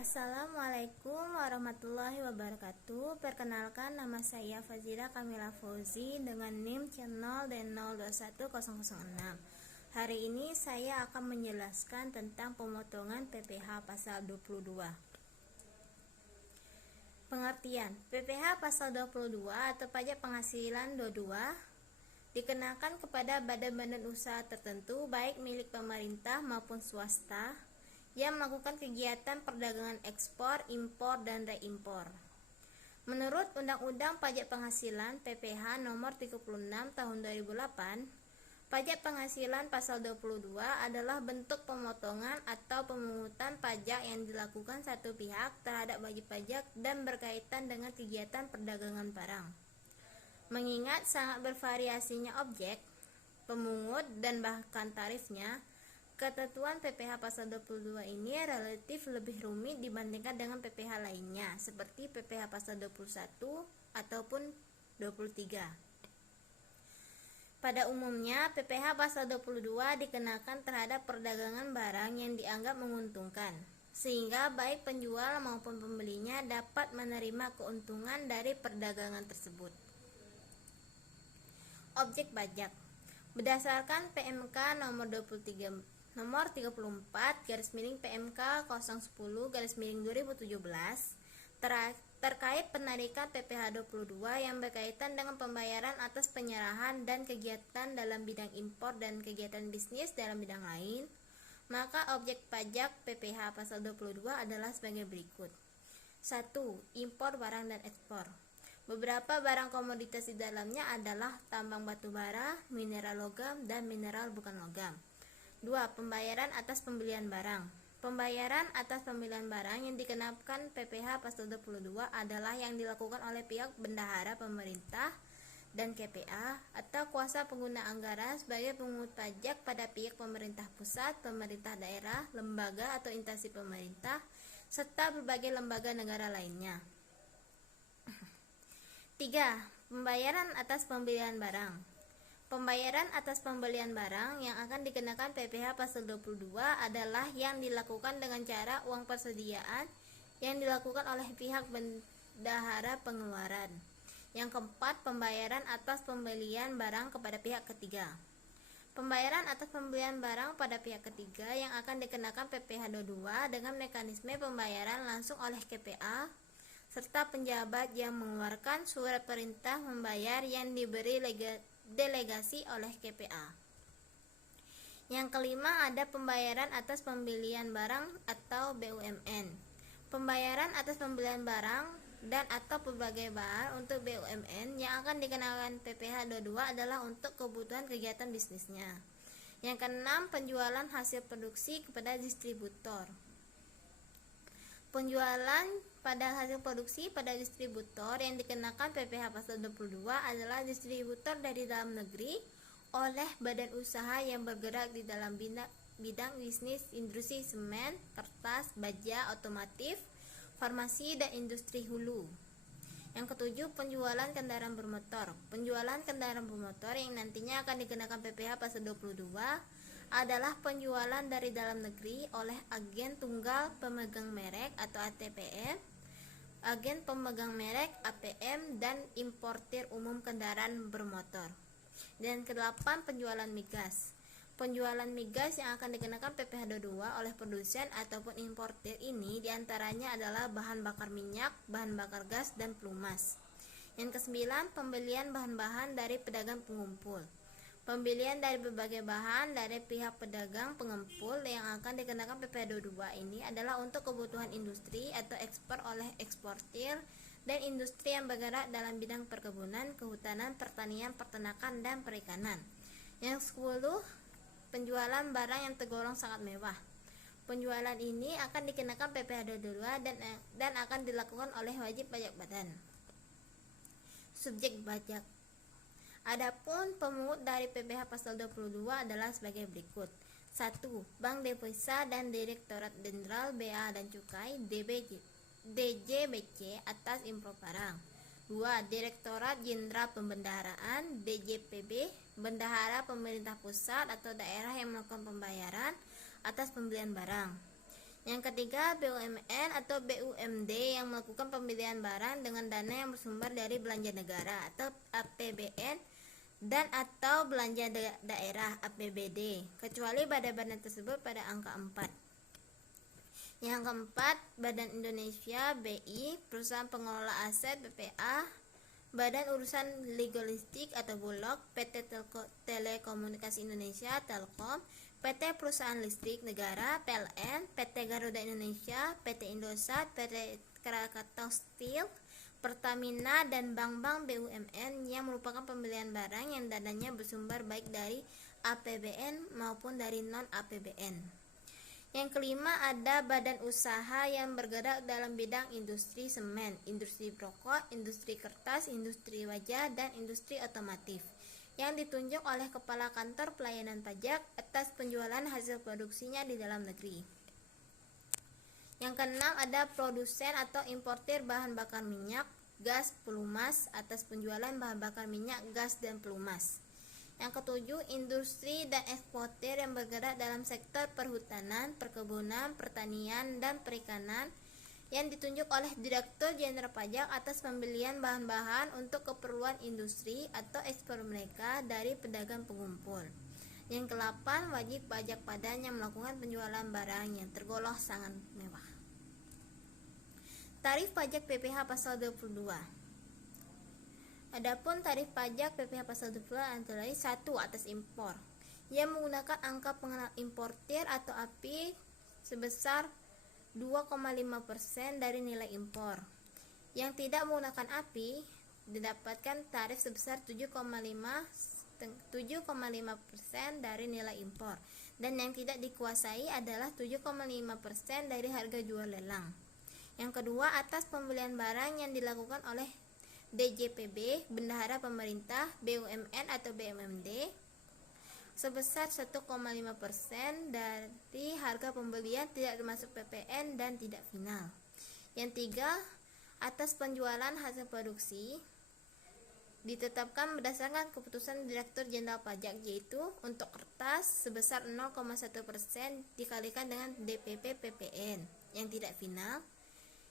Assalamualaikum warahmatullahi wabarakatuh. Perkenalkan, nama saya Fazila Kamila Fauzi dengan NIM channel D021006. Hari ini saya akan menjelaskan tentang pemotongan PPh pasal 22. Pengertian: PPh pasal 22 atau pajak penghasilan 22 dikenakan kepada badan-badan usaha tertentu baik milik pemerintah maupun swasta yang melakukan kegiatan perdagangan ekspor, impor, dan reimpor. Menurut Undang-Undang Pajak Penghasilan (PPh) Nomor 36 Tahun 2008, pajak penghasilan pasal 22 adalah bentuk pemotongan atau pemungutan pajak yang dilakukan satu pihak terhadap wajib pajak dan berkaitan dengan kegiatan perdagangan barang. Mengingat sangat bervariasinya objek, pemungut, dan bahkan tarifnya, ketentuan PPh pasal 22 ini relatif lebih rumit dibandingkan dengan PPh lainnya seperti PPh pasal 21 ataupun 23. Pada umumnya, PPh pasal 22 dikenakan terhadap perdagangan barang yang dianggap menguntungkan, sehingga baik penjual maupun pembelinya dapat menerima keuntungan dari perdagangan tersebut. Objek pajak berdasarkan PMK nomor 34/PMK 010/2017 terkait penarikan PPh 22 yang berkaitan dengan pembayaran atas penyerahan dan kegiatan dalam bidang impor dan kegiatan bisnis dalam bidang lain, maka objek pajak PPh pasal 22 adalah sebagai berikut. 1. Impor barang dan ekspor. Beberapa barang komoditas di dalamnya adalah tambang batu bara, mineral logam, dan mineral bukan logam. 2. Pembayaran atas pembelian barang. Pembayaran atas pembelian barang yang dikenakan PPh pasal 22 adalah yang dilakukan oleh pihak bendahara pemerintah dan KPA atau kuasa pengguna anggaran sebagai pemungut pajak pada pihak pemerintah pusat, pemerintah daerah, lembaga atau instansi pemerintah, serta berbagai lembaga negara lainnya. 3. Pembayaran atas pembelian barang. Pembayaran atas pembelian barang yang akan dikenakan PPh pasal 22 adalah yang dilakukan dengan cara uang persediaan yang dilakukan oleh pihak bendahara pengeluaran. Yang keempat, pembayaran atas pembelian barang kepada pihak ketiga. Pembayaran atas pembelian barang pada pihak ketiga yang akan dikenakan PPh 22 dengan mekanisme pembayaran langsung oleh KPA serta penjabat yang mengeluarkan surat perintah membayar yang diberi delegasi oleh KPA. Yang kelima, ada pembayaran atas pembelian barang atau BUMN. Pembayaran atas pembelian barang dan atau berbagai barang untuk BUMN yang akan dikenakan PPh 22 adalah untuk kebutuhan kegiatan bisnisnya. Yang keenam, penjualan hasil produksi kepada distributor. Penjualan pada hasil produksi pada distributor yang dikenakan PPh pasal 22 adalah distributor dari dalam negeri oleh badan usaha yang bergerak di dalam bidang bisnis industri semen, kertas, baja, otomotif, farmasi, dan industri hulu. Yang ketujuh, penjualan kendaraan bermotor. Penjualan kendaraan bermotor yang nantinya akan dikenakan PPh pasal 22 adalah penjualan dari dalam negeri oleh agen tunggal pemegang merek atau ATPM, agen pemegang merek APM, dan importir umum kendaraan bermotor. Dan kedelapan, penjualan migas. Penjualan migas yang akan dikenakan PPh 22 oleh produsen ataupun importir ini diantaranya adalah bahan bakar minyak, bahan bakar gas, dan pelumas. Yang kesembilan, pembelian bahan-bahan dari pedagang pengumpul. Pembelian dari berbagai bahan dari pihak pedagang pengumpul yang akan dikenakan PPh 22 ini adalah untuk kebutuhan industri atau ekspor oleh eksportir dan industri yang bergerak dalam bidang perkebunan, kehutanan, pertanian, peternakan, dan perikanan. Yang 10, penjualan barang yang tergolong sangat mewah. Penjualan ini akan dikenakan PPh 22 dan akan dilakukan oleh wajib pajak badan. Subjek pajak. Adapun pemungut dari PPh pasal 22 adalah sebagai berikut. 1. Bank Devisa dan Direktorat Jenderal Bea dan Cukai DJBC atas impor barang. 2. Direktorat Jenderal Pembendaharaan DJPB, bendahara pemerintah pusat atau daerah yang melakukan pembayaran atas pembelian barang. Yang ketiga, BUMN atau BUMD yang melakukan pembelian barang dengan dana yang bersumber dari belanja negara atau APBN dan atau belanja daerah APBD, kecuali badan-badan tersebut pada angka 4. Yang keempat, Badan Indonesia BI, Perusahaan Pengelola Aset BPA, Badan Urusan Logistik atau Bulog, PT Telekomunikasi Indonesia Telkom, PT Perusahaan Listrik Negara PLN, PT Garuda Indonesia, PT Indosat, PT Krakatau Steel, Pertamina, dan bank-bank BUMN yang merupakan pembelian barang yang dananya bersumber baik dari APBN maupun dari non-APBN. Yang kelima, ada badan usaha yang bergerak dalam bidang industri semen, industri rokok, industri kertas, industri wajah, dan industri otomotif, yang ditunjuk oleh Kepala Kantor Pelayanan Pajak atas penjualan hasil produksinya di dalam negeri. Yang keenam, ada produsen atau importir bahan bakar minyak, gas, pelumas atas penjualan bahan bakar minyak, gas, dan pelumas. Yang ketujuh, industri dan eksportir yang bergerak dalam sektor perhutanan, perkebunan, pertanian, dan perikanan, yang ditunjuk oleh Direktur Jenderal Pajak atas pembelian bahan-bahan untuk keperluan industri atau ekspor mereka dari pedagang pengumpul. Yang kedelapan, wajib pajak padan yang melakukan penjualan barang yang tergolong sangat mewah. Tarif pajak PPh pasal 22. Adapun tarif pajak PPh pasal 22 antara lain 1. Atas impor, yang menggunakan angka pengenal importir atau API sebesar 2,5% dari nilai impor. Yang tidak menggunakan API didapatkan tarif sebesar 7,5% dari nilai impor, dan yang tidak dikuasai adalah 7,5% dari harga jual lelang. Yang kedua, atas pembelian barang yang dilakukan oleh DJPB, bendahara pemerintah, BUMN atau BUMD, sebesar 1,5% dari harga pembelian tidak termasuk PPN dan tidak final. Yang tiga, atas penjualan hasil produksi ditetapkan berdasarkan keputusan Direktur Jenderal Pajak, yaitu untuk kertas sebesar 0,1% dikalikan dengan DPP PPN yang tidak final.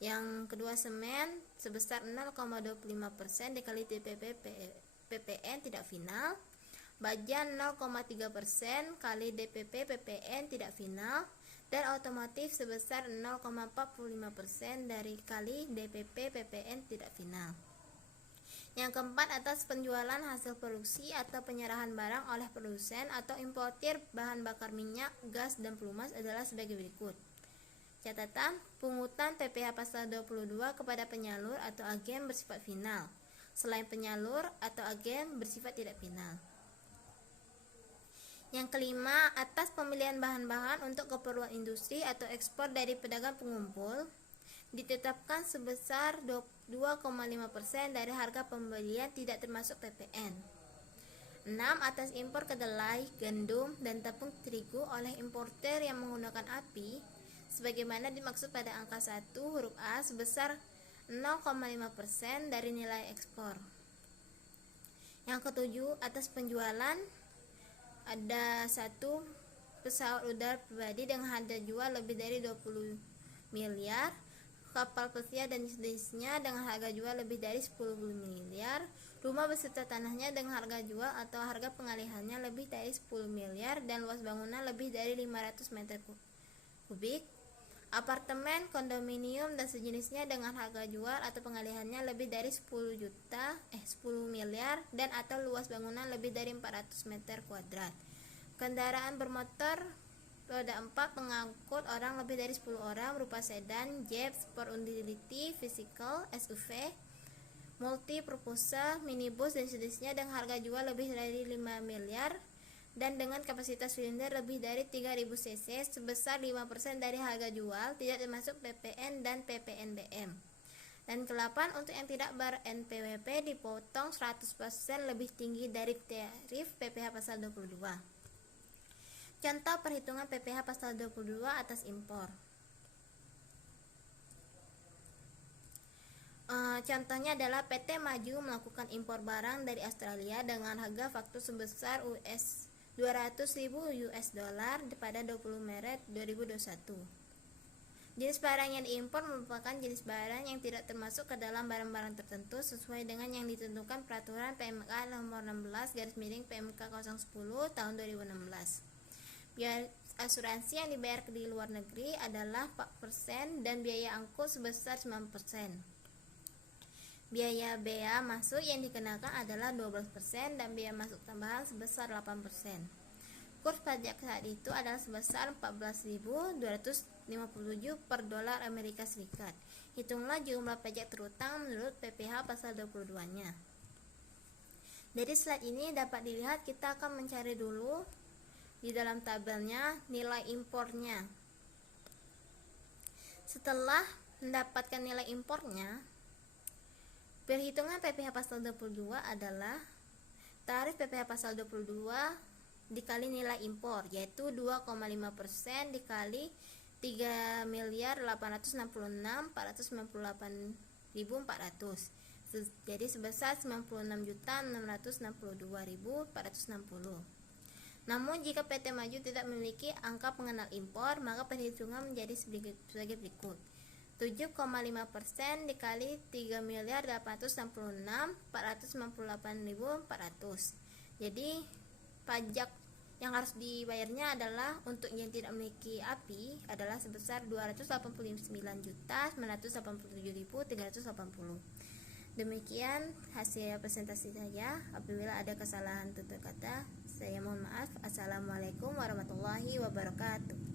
Yang kedua, semen sebesar 0,25% dikali DPP PPN tidak final. Baja 0,3% kali DPP PPN tidak final. Dan otomotif sebesar 0,45% dari kali DPP PPN tidak final. Yang keempat, atas penjualan hasil produksi atau penyerahan barang oleh produsen atau importir bahan bakar minyak, gas, dan pelumas adalah sebagai berikut. Catatan, pungutan PPh pasal 22 kepada penyalur atau agen bersifat final, selain penyalur atau agen bersifat tidak final. Yang kelima, atas pembelian bahan-bahan untuk keperluan industri atau ekspor dari pedagang pengumpul ditetapkan sebesar 2,5% dari harga pembelian tidak termasuk PPN. 6. Atas impor kedelai, gandum, dan tepung terigu oleh importer yang menggunakan API sebagaimana dimaksud pada angka 1 huruf A sebesar 0,5% dari nilai ekspor. Yang ketujuh, atas penjualan ada 1 pesawat udara pribadi dengan harga jual lebih dari 20 miliar, kapal pesiar dan jenisnya dengan harga jual lebih dari 10 miliar, rumah beserta tanahnya dengan harga jual atau harga pengalihannya lebih dari 10 miliar dan luas bangunan lebih dari 500 meter kubik, apartemen, kondominium, dan sejenisnya dengan harga jual atau pengalihannya lebih dari 10 miliar dan atau luas bangunan lebih dari 400 meter kuadrat. Kendaraan bermotor roda 4 pengangkut orang lebih dari 10 orang berupa sedan, jeep, sport utility, vehicle, SUV, multi purpose, minibus, dan sejenisnya dengan harga jual lebih dari 5 miliar dan dengan kapasitas silinder lebih dari 3000 cc sebesar 5% dari harga jual tidak termasuk PPN dan PPNBM. Dan ke-8, untuk yang tidak ber-NPWP dipotong 100% lebih tinggi dari tarif PPh pasal 22. Contoh perhitungan PPh pasal 22 atas impor. Contohnya adalah PT Maju melakukan impor barang dari Australia dengan harga faktur sebesar $200.000 pada 20 Maret 2021. Jenis barang yang diimpor merupakan jenis barang yang tidak termasuk ke dalam barang-barang tertentu sesuai dengan yang ditentukan Peraturan PMK Nomor 16/PMK 010 Tahun 2016. Biaya asuransi yang dibayar di luar negeri adalah 4% dan biaya angkut sebesar 9%. Biaya bea masuk yang dikenakan adalah 12% dan biaya masuk tambahan sebesar 8%. Kurs pajak saat itu adalah sebesar 14.257 per dolar Amerika Serikat. Hitunglah jumlah pajak terutang menurut PPh pasal 22-nya. Dari slide ini dapat dilihat, kita akan mencari dulu di dalam tabelnya nilai impornya. Setelah mendapatkan nilai impornya, perhitungan PPh pasal 22 adalah tarif PPh pasal 22 dikali nilai impor, yaitu 2,5% dikali 3.866.498.400, jadi sebesar 96.662.460. Namun jika PT Maju tidak memiliki angka pengenal impor, maka perhitungan menjadi sebagai berikut: 7,5% dikali 3.866.498.400. Jadi pajak yang harus dibayarnya adalah untuk yang tidak memiliki API adalah sebesar 289.987.380. Demikian hasil presentasi saya. Apabila ada kesalahan tutur kata, saya mohon maaf. Assalamualaikum warahmatullahi wabarakatuh.